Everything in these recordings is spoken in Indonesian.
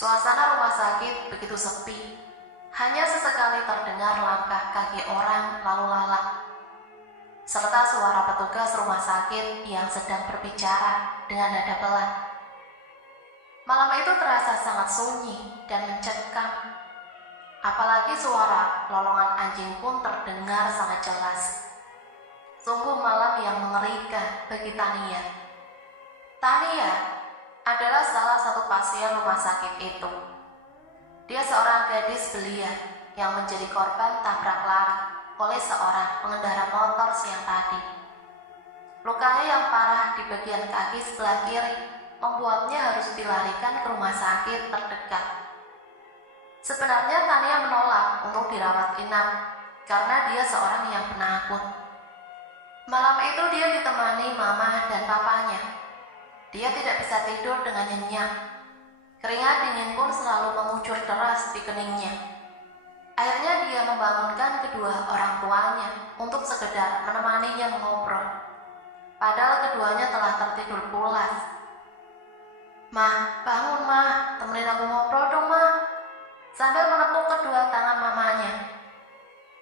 Suasana rumah sakit begitu sepi. Hanya sesekali terdengar langkah kaki orang lalu lalang, serta suara petugas rumah sakit yang sedang berbicara dengan nada pelan. Malam itu terasa sangat sunyi dan mencekam. Apalagi suara lolongan anjing pun terdengar sangat jelas. Sungguh malam yang mengerikan bagi Tania. Tania adalah salah satu pasien rumah sakit itu. Dia seorang gadis belia yang menjadi korban tabrak lari oleh seorang pengendara motor siang tadi. Lukanya yang parah di bagian kaki sebelah kiri membuatnya harus dilarikan ke rumah sakit terdekat. Sebenarnya Tania menolak untuk dirawat inap karena dia seorang yang penakut. Malam itu dia ditemani mama dan papanya. Dia tidak bisa tidur dengan nyenyak. Keringat dingin pun selalu mengucur deras di keningnya. Akhirnya dia membangunkan kedua orang tuanya untuk sekedar menemaninya mengobrol. Padahal keduanya telah tertidur pulas. "Mah, bangun mah, temenin aku ngobrol dong mah," sambil menepuk kedua tangan mamanya.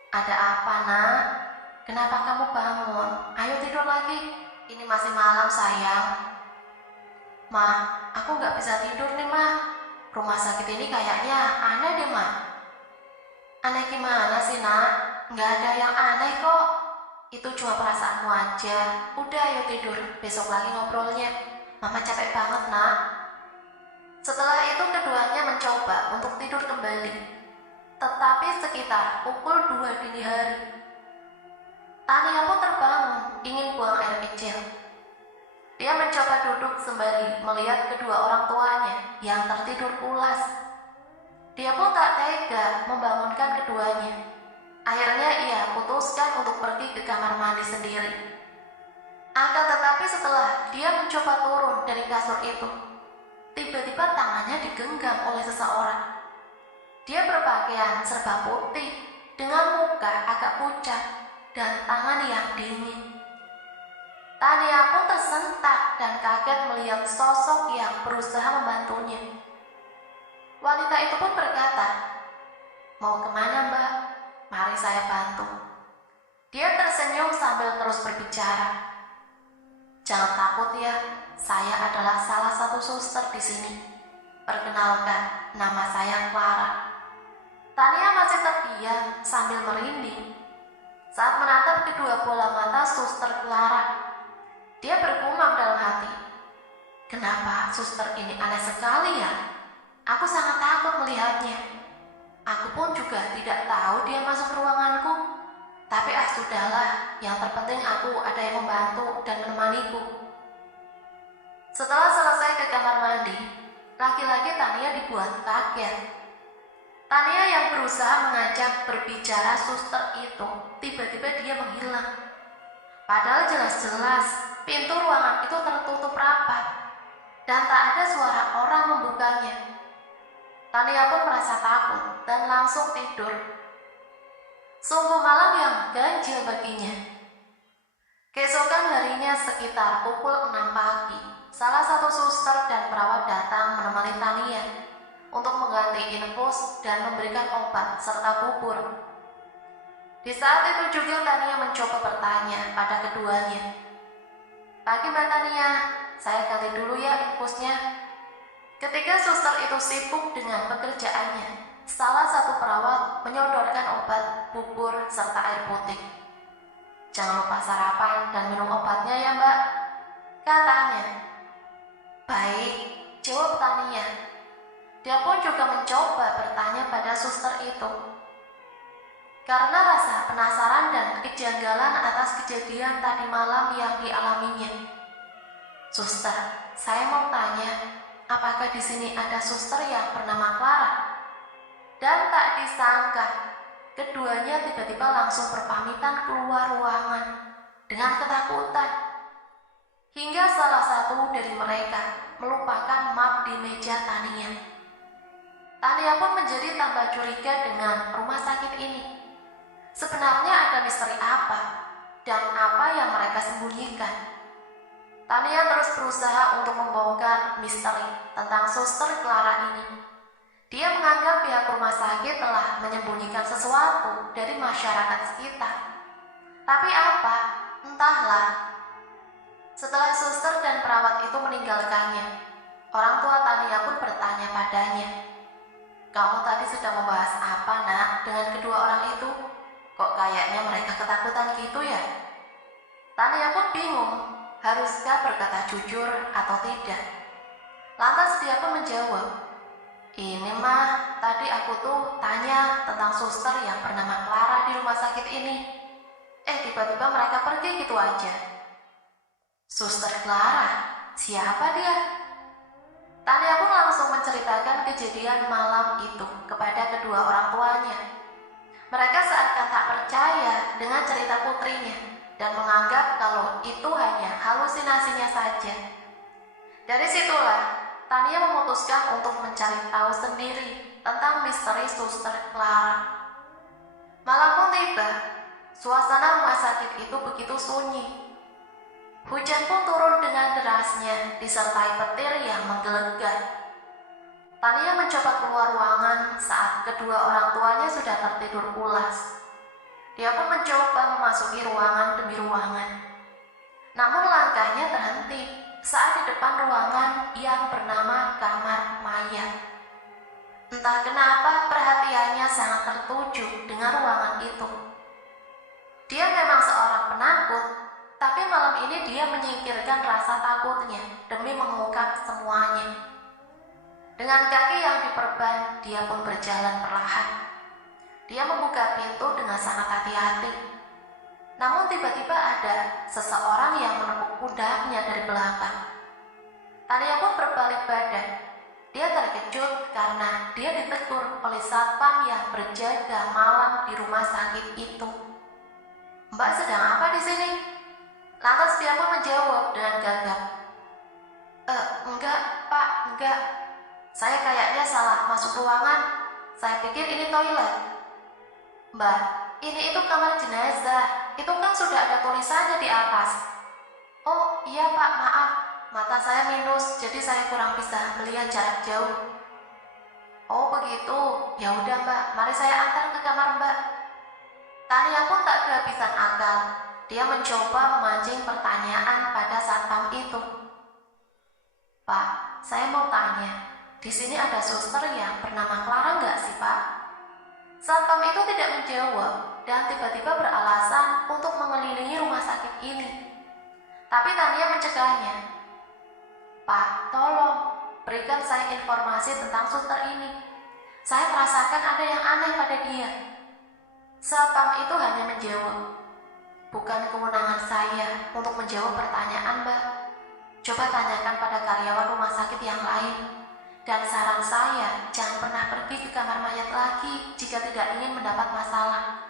"Ada apa nak? Kenapa kamu bangun? Ayo tidur lagi. Ini masih malam sayang." "Mah, aku gak bisa tidur nih mah. Rumah sakit ini kayaknya aneh deh mah." "Aneh gimana sih nak? Gak ada yang aneh kok. Itu cuma perasaanmu aja. Udah ayo tidur, besok lagi ngobrolnya. Mama capek banget nak." Setelah itu keduanya mencoba untuk tidur kembali. Tetapi sekitar pukul 2 dini hari, Tania pun terbangun ingin buang air kecil. Dia mencoba duduk sembari melihat kedua orang tuanya yang tertidur pulas. Dia pun tak tega membangunkan keduanya. Akhirnya ia putuskan untuk pergi ke kamar mandi sendiri. Akan tetapi setelah dia mencoba turun dari kasur itu, tiba-tiba tangannya digenggam oleh seseorang. Dia berpakaian serba putih dengan muka agak pucat dan tangan yang dingin. Tania pun tersentak dan kaget melihat sosok yang berusaha membantunya. Wanita itu pun berkata, "Mau kemana mbak? Mari saya bantu." Dia tersenyum sambil terus berbicara. "Jangan takut ya, saya adalah salah satu suster di sini. Perkenalkan, nama saya Clara." Tania masih terdiam sambil merinding saat menatap kedua bola mata suster Clara. Dia bergumam dalam hati, "Kenapa suster ini aneh sekali ya? Aku sangat takut melihatnya. Aku pun juga tidak tahu dia masuk ruanganku. Tapi sudahlah, yang terpenting aku ada yang membantu dan menemaniku." Setelah selesai ke kamar mandi, laki-laki Tania dibuat kaget. Tania yang berusaha mengajak berbicara suster itu, tiba-tiba dia menghilang. Padahal jelas-jelas pintu ruangan itu tertutup rapat dan tak ada suara orang membukanya. Tania pun merasa takut dan langsung tidur. Sungguh malam yang ganjil baginya. Keesokan harinya sekitar pukul 6 pagi, salah satu suster dan perawat datang menemani Tania untuk mengganti infus dan memberikan obat serta bubur. Di saat itu juga Tania mencoba bertanya pada keduanya, "Pagi Mbak Tania, saya ganti dulu ya infusnya." Ketika suster itu sibuk dengan pekerjaannya, salah satu perawat menyodorkan obat, bubur, serta air putih. "Jangan lupa sarapan dan minum obatnya ya Mbak," katanya. "Baik," jawab Tania. Dia pun juga mencoba bertanya pada suster itu. Karena rasa penasaran dan kejanggalan atas kejadian tadi malam yang dialaminya. "Suster, saya mau tanya, apakah di sini ada suster yang bernama Clara?" Dan tak disangka, keduanya tiba-tiba langsung berpamitan keluar ruangan dengan ketakutan. Hingga salah satu dari mereka melupakan map di meja Tania. Tania pun menjadi tambah curiga dengan rumah sakit ini. Sebenarnya ada misteri apa dan apa yang mereka sembunyikan? Tania terus berusaha untuk membongkar misteri tentang suster Clara ini. Dia menganggap pihak rumah sakit telah menyembunyikan sesuatu dari masyarakat sekitar. Tapi apa? Entahlah. Setelah suster dan perawat itu meninggalkannya, orang tua Tania pun bertanya padanya, "Kamu tadi sedang membahas apa, Nak, dengan kedua orang itu? Kok kayaknya mereka ketakutan gitu ya?" Tania pun bingung, haruskah berkata jujur atau tidak. Lantas dia pun menjawab, "Ini mah, tadi aku tuh tanya tentang suster yang bernama Clara di rumah sakit ini. Tiba-tiba mereka pergi gitu aja." "Suster Clara? Siapa dia?" Tania pun langsung menceritakan kejadian malam itu kepada kedua orang tuanya. Mereka seakan tak percaya dengan cerita putrinya dan menganggap kalau itu hanya halusinasinya saja. Dari situlah Tania memutuskan untuk mencari tahu sendiri tentang misteri suster Clara. Malam pun tiba, suasana rumah sakit itu begitu sunyi. Hujan pun turun dengan derasnya disertai petir yang menggelegar. Tania mencoba keluar ruangan saat kedua orang tuanya sudah tertidur pulas. Dia pun mencoba memasuki ruangan demi ruangan. Namun langkahnya terhenti saat di depan ruangan yang bernama kamar mayat. Entah kenapa perhatiannya sangat tertuju dengan ruangan itu. Dia memang seorang penakut, tapi malam ini dia menyingkirkan rasa takutnya demi mengungkap semuanya. Dengan kaki yang diperban, dia pun berjalan perlahan. Dia membuka pintu dengan sangat hati-hati. Namun tiba-tiba ada seseorang yang menepuk pundaknya dari belakang. Tania pun berbalik badan. Dia terkejut karena dia ditegur oleh satpam yang berjaga malam di rumah sakit itu. "Mbak sedang apa di sini?" Lantas dia pun menjawab dengan gagap, Enggak, Pak, enggak. Saya kayaknya salah masuk ruangan. Saya pikir ini toilet." "Mbak, ini itu kamar jenazah. Itu kan sudah ada tulisannya di atas." "Oh iya Pak, maaf. Mata saya minus, jadi saya kurang bisa melihat jarak jauh." "Oh begitu. Ya udah Mbak, mari saya antar ke kamar Mbak." Tania pun tak kehabisan akal. Dia mencoba memancing pertanyaan pada satpam itu. "Pak, saya mau tanya, di sini ada suster yang bernama Clara nggak sih Pak?" Satpam itu tidak menjawab dan tiba-tiba beralasan untuk mengelilingi rumah sakit ini. Tapi Tania mencegahnya. "Pak, tolong berikan saya informasi tentang suster ini. Saya merasakan ada yang aneh pada dia." Satpam itu hanya menjawab, "Bukan kewenangan saya untuk menjawab pertanyaan Mbak. Coba tanyakan pada karyawan rumah sakit yang lain. Dan saran saya, jangan pernah pergi ke kamar mayat lagi jika tidak ingin mendapat masalah."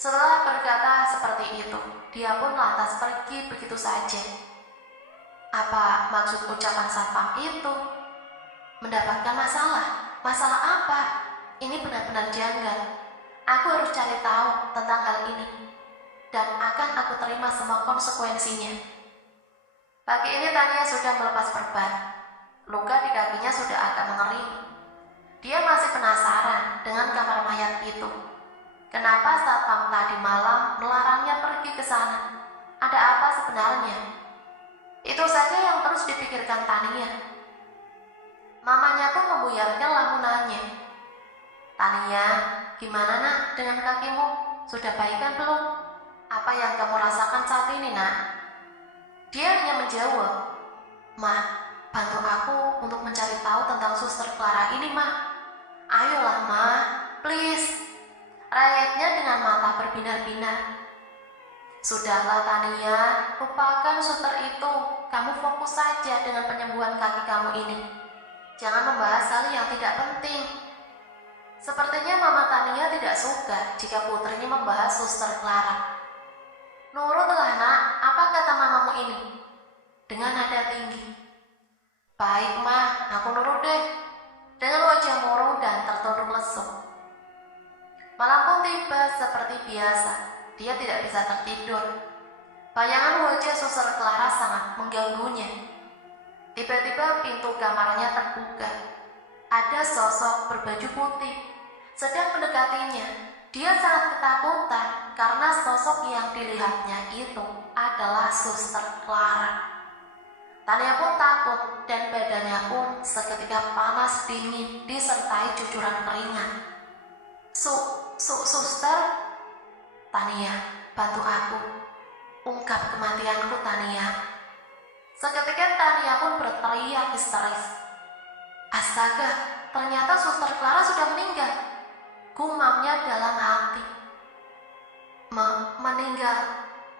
Setelah berkata seperti itu, dia pun lantas pergi begitu saja. Apa maksud ucapan satpam itu? Mendapatkan masalah? Masalah apa? Ini benar-benar janggal. Aku harus cari tahu tentang hal ini. Dan akan aku terima semua konsekuensinya. Pagi ini Tania sudah melepas perban. Luka di kakinya sudah agak mengering. Dia masih penasaran dengan kamar mayat itu. Kenapa satpam tadi malam melarangnya pergi ke sana? Ada apa sebenarnya? Itu saja yang terus dipikirkan Tania. Mamanya pun membuyarkan lamunannya. "Tania, gimana Nak dengan kakimu? Sudah baikan belum? Apa yang kamu rasakan saat ini Nak?" Dia hanya menjawab, "Mah, bantu aku untuk mencari tahu tentang suster Clara ini, Mah. Ayolah, Mah, please." Rakyatnya dengan mata berbinar-binar. "Sudahlah Tania, lupakan suster itu. Kamu fokus saja dengan penyembuhan kaki kamu ini. Jangan membahas hal yang tidak penting." Sepertinya Mama Tania tidak suka jika putrinya membahas suster Clara. "Nurutlah Nak, apa kata mamamu ini?" Dengan nada tinggi. "Baik Mah, aku nurut deh." Dengan wajah murung dan tertunduk lesu. Malam pun tiba seperti biasa. Dia tidak bisa tertidur. Bayangan wajah suster Clara sangat mengganggunya. Tiba-tiba pintu kamarnya terbuka. ada sosok berbaju putih sedang mendekatinya. Dia sangat ketakutan karena sosok yang dilihatnya itu adalah Suster Clara. Tania pun takut dan badannya pun seketika panas dingin disertai cucuran keringat. Suster, Tania, bantu aku. Ungkap kematianku, Tania. Seketika Tania pun berteriak histeris. Astaga, ternyata Suster Clara sudah meninggal. Gumamnya dalam hati. Meninggal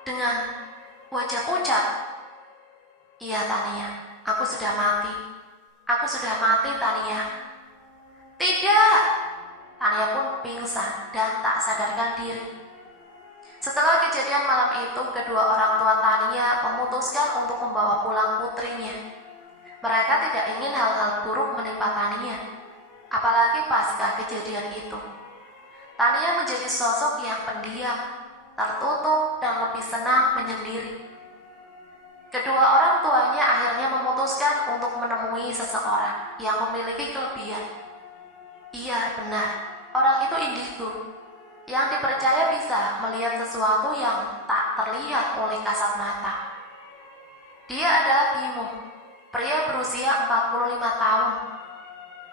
dengan wajah pucat. Iya, Tania, aku sudah mati. Aku sudah mati, Tania. Tidak! Tania pun pingsan dan tak sadarkan diri. Setelah kejadian malam itu, kedua orang tua Tania memutuskan untuk membawa pulang putrinya. Mereka tidak ingin hal-hal buruk menimpa Tania, apalagi pasca kejadian itu. Tania menjadi sosok yang pendiam, tertutup, dan lebih senang menyendiri. Kedua orang tuanya akhirnya memutuskan untuk menemui seseorang yang memiliki kelebihan. Iya, benar, orang itu indigo, yang dipercaya bisa melihat sesuatu yang tak terlihat oleh kasat mata. Dia adalah Bimo, pria berusia 45 tahun.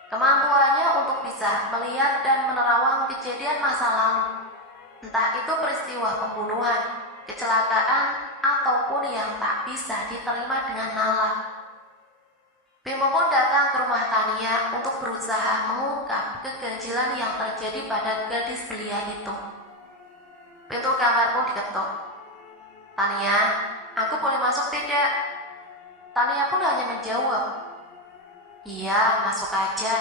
Kemampuannya untuk bisa melihat dan menerawang kejadian masa lalu, entah itu peristiwa pembunuhan, kecelakaan, ataupun yang tak bisa diterima dengan nalar. Bimo pun datang ke rumah Tania untuk berusaha mengungkap keganjilan yang terjadi pada gadis belia itu. Pintu kamar pun diketuk. Tania, aku boleh masuk tidak? Tania pun hanya menjawab, iya, masuk aja.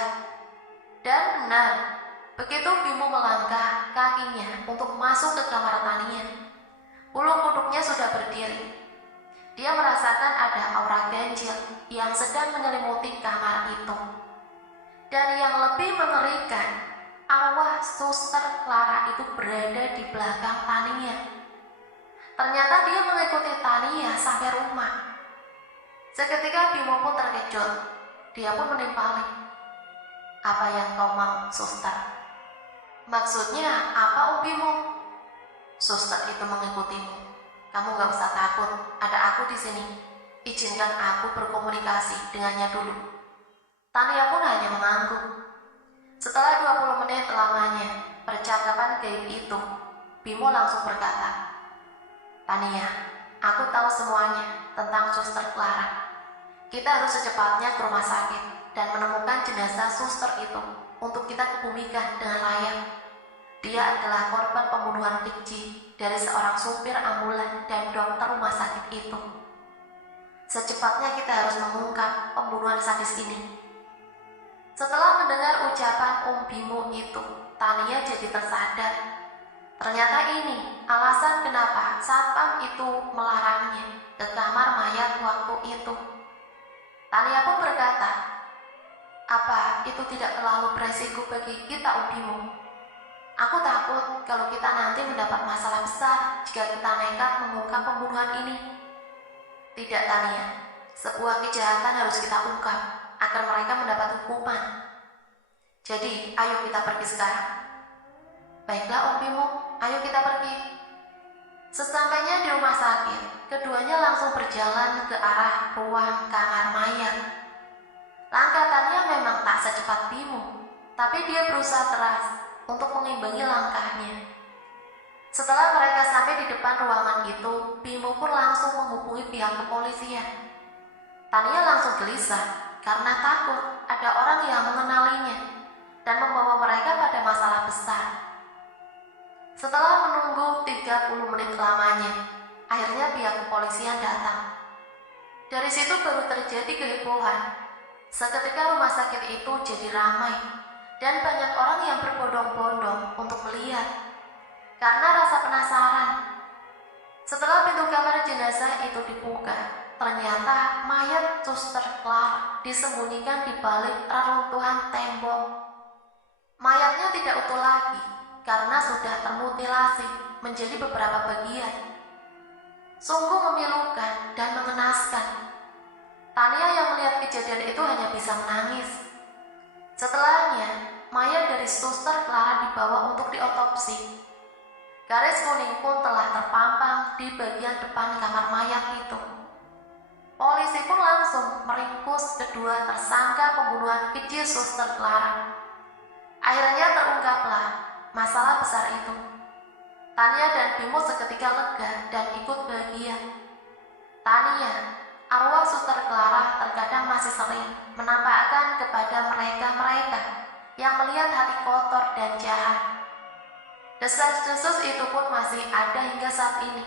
Dan benar, begitu Bimo melangkah kakinya untuk masuk ke kamar Tania, bulu kuduknya sudah berdiri. Dia merasakan ada aura ganjil yang sedang menyelimuti kamar itu. Dan yang lebih mengerikan, arwah Suster Clara itu berada di belakang Tania. Ternyata dia mengikuti Tania sampai rumah. Seketika Bimo pun terkejut. Dia pun menimpali. Apa yang kau mau, Suster? Maksudnya apa, Bimo? Suster itu mengikutimu. Kamu gak usah takut, ada aku di sini. Izinkan aku berkomunikasi dengannya dulu. Tania pun hanya mengangguk. Setelah 20 menit lamanya percakapan gaib itu, Bimo langsung berkata, Tania, aku tahu semuanya tentang Suster Clara. Kita harus secepatnya ke rumah sakit dan menemukan jenazah suster itu untuk kita kebumikan dengan layak. Dia adalah korban pembunuhan keji dari seorang supir ambulan dan dokter rumah sakit itu. Secepatnya kita harus mengungkap pembunuhan sadis ini. Setelah mendengar ucapan Bimo itu, Tania jadi tersadar. Ternyata ini alasan kenapa satpam itu melarangnya ke kamar mayat waktu itu. Tania pun berkata, apa itu tidak terlalu beresiko bagi kita, Bimo? Aku takut kalau kita nanti mendapat masalah besar jika kita nekat mengungkap pembunuhan ini. Tidak, Tania. Sebuah kejahatan harus kita ungkap agar mereka mendapat hukuman. Jadi, ayo kita pergi sekarang. Baiklah, Bimo, ayo kita pergi. Sesampainya di rumah sakit, keduanya langsung berjalan ke arah ruang kamar mayat. Langkah Tania memang tak secepat Bimo, tapi dia berusaha keras untuk mengimbangi langkahnya. Setelah mereka sampai di depan ruangan itu, Bimo pun langsung menghubungi pihak kepolisian. Tania langsung gelisah karena takut ada orang yang mengenalinya dan membawa mereka pada masalah besar. Setelah menunggu 30 menit lamanya, akhirnya pihak kepolisian datang. Dari situ baru terjadi kehebohan. Seketika rumah sakit itu jadi ramai dan banyak orang yang berbondong-bondong untuk melihat karena rasa penasaran. Setelah pintu kamar jenazah itu dibuka, ternyata mayat Suster Clara disembunyikan di balik reruntuhan tembok. Mayatnya tidak utuh lagi karena sudah termutilasi menjadi beberapa bagian. Sungguh memilukan dan mengenaskan. Tania yang melihat kejadian itu hanya bisa menangis. Setelahnya, mayat dari Suster Clara dibawa untuk diotopsi. Garis kuning pun telah terpampang di bagian depan kamar mayat itu. Polisi pun langsung meringkus kedua tersangka pembunuhan keji Suster Clara. Akhirnya terungkaplah masalah besar itu. Tania dan Bimo seketika lega dan ikut bahagia. Tania, arwah Suster Clara terkadang masih sering menampakkan kepada mereka-mereka yang melihat hati kotor dan jahat. Desas-desus itu pun masih ada hingga saat ini.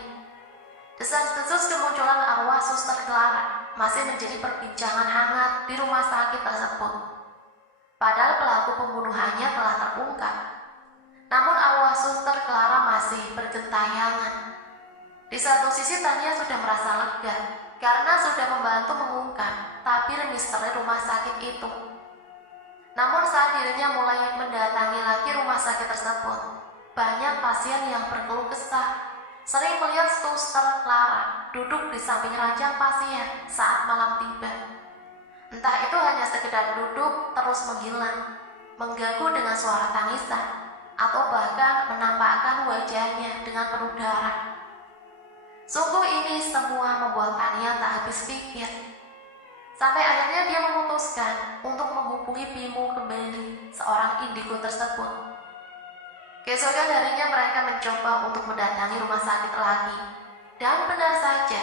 Desas-desus kemunculan arwah Suster Clara masih menjadi perbincangan hangat di rumah sakit tersebut. Padahal pelaku pembunuhannya telah terungkap. Namun arwah Suster Clara masih bergentayangan. Di satu sisi Tania sudah merasa lega karena sudah membantu mengungkap tabir misteri rumah sakit itu. Namun saat dirinya mulai mendatangi lagi rumah sakit tersebut, banyak pasien yang berkeluh kesah sering melihat Suster Clara duduk di samping ranjang pasien saat malam tiba. Entah itu hanya sekedar duduk terus menghilang, mengganggu dengan suara tangisan, atau bahkan menampakkan wajahnya dengan penuh darah. Sungguh ini semua membuat Tania tak habis pikir. Sampai akhirnya dia memutuskan untuk menghubungi Bimo kembali, seorang indigo tersebut. Keesokan harinya mereka mencoba untuk mendatangi rumah sakit lagi. Dan benar saja,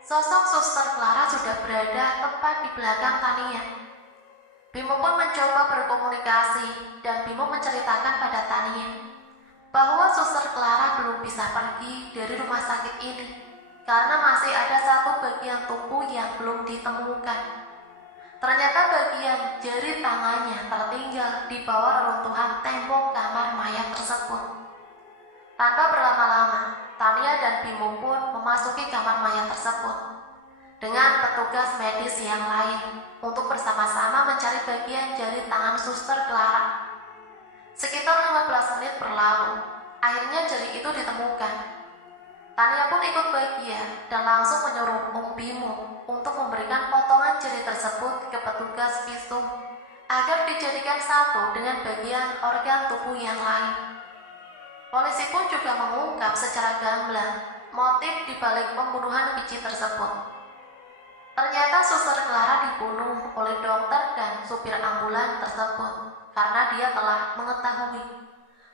sosok Suster Clara sudah berada tepat di belakang Tania. Bimo pun mencoba berkomunikasi dan Bimo menceritakan pada Tania bahwa Suster Clara belum bisa pergi dari rumah sakit ini karena masih ada satu bagian tubuh yang belum ditemukan. Ternyata bagian jari tangannya tertinggal di bawah reruntuhan tembok kamar mayat tersebut. Tanpa berlama-lama, Tania dan Bimo pun memasuki kamar mayat tersebut dengan petugas medis yang lain untuk bersama-sama mencari bagian jari tangan Suster Clara. Sekitar 15 menit berlalu, akhirnya jari itu ditemukan. Tania pun ikut bahagia dan langsung menyuruh Bimo untuk memberikan potongan jari tersebut ke petugas visum agar dijadikan satu dengan bagian organ tubuh yang lain. Polisi pun juga mengungkap secara gamblang motif dibalik pembunuhan keji tersebut. Ternyata Suster Clara dibunuh oleh dokter dan supir ambulan tersebut karena dia telah mengetahui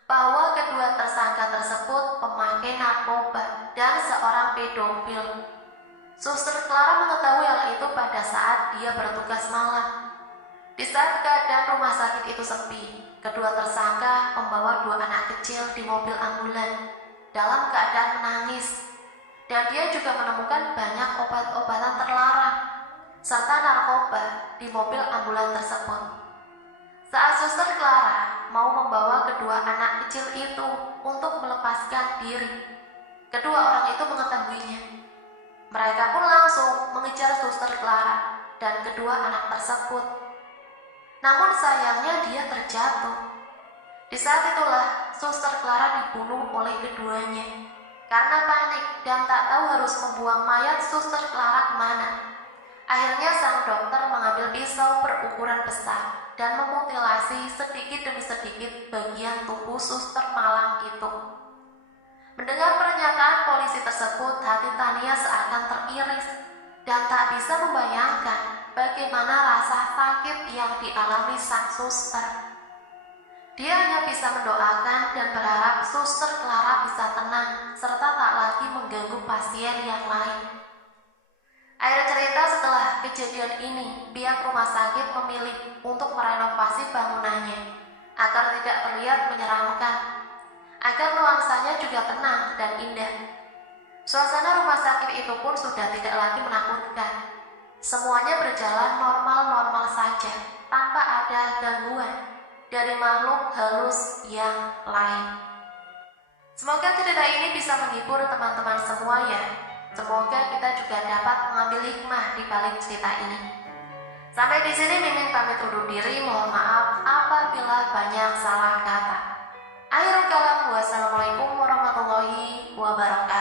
bahwa kedua tersangka tersebut pemakai narkoba dan seorang pedofil. Suster Clara mengetahui hal itu pada saat dia bertugas malam. Di saat keadaan rumah sakit itu sepi, kedua tersangka membawa dua anak kecil di mobil ambulan dalam keadaan menangis. Dan dia juga menemukan banyak obat-obatan terlarang serta narkoba di mobil ambulan tersebut. Saat Suster Clara mau membawa kedua anak kecil itu untuk melepaskan diri, kedua orang itu mengetahuinya. Mereka pun langsung mengejar Suster Clara dan kedua anak tersebut. Namun sayangnya dia terjatuh. Di saat itulah Suster Clara dibunuh oleh keduanya. Karena panik dan tak tahu harus membuang mayat Suster Clara kemana, akhirnya sang dokter mengambil pisau berukuran besar dan memutilasi sedikit demi sedikit bagian tubuh Suster malang itu. Mendengar pernyataan polisi tersebut, hati Tania seakan teriris dan tak bisa membayangkan bagaimana rasa sakit yang dialami sang suster. Dia hanya bisa mendoakan dan berharap Suster Clara bisa tenang serta tak lagi mengganggu pasien yang lain. Akhir cerita, setelah kejadian ini, pihak rumah sakit memilih untuk merenovasi bangunannya agar tidak terlihat menyeramkan, agar nuansanya juga tenang dan indah. Suasana rumah sakit itu pun sudah tidak lagi menakutkan. Semuanya berjalan normal-normal saja, tanpa ada gangguan dari makhluk halus yang lain. Semoga cerita ini bisa menghibur teman-teman semua ya. Semoga kita juga dapat mengambil hikmah di balik cerita ini. Sampai di sini Mimin pamit undur diri. Mohon maaf apabila banyak salah kata. Akhirul kalam, wassalamualaikum warahmatullahi wabarakatuh.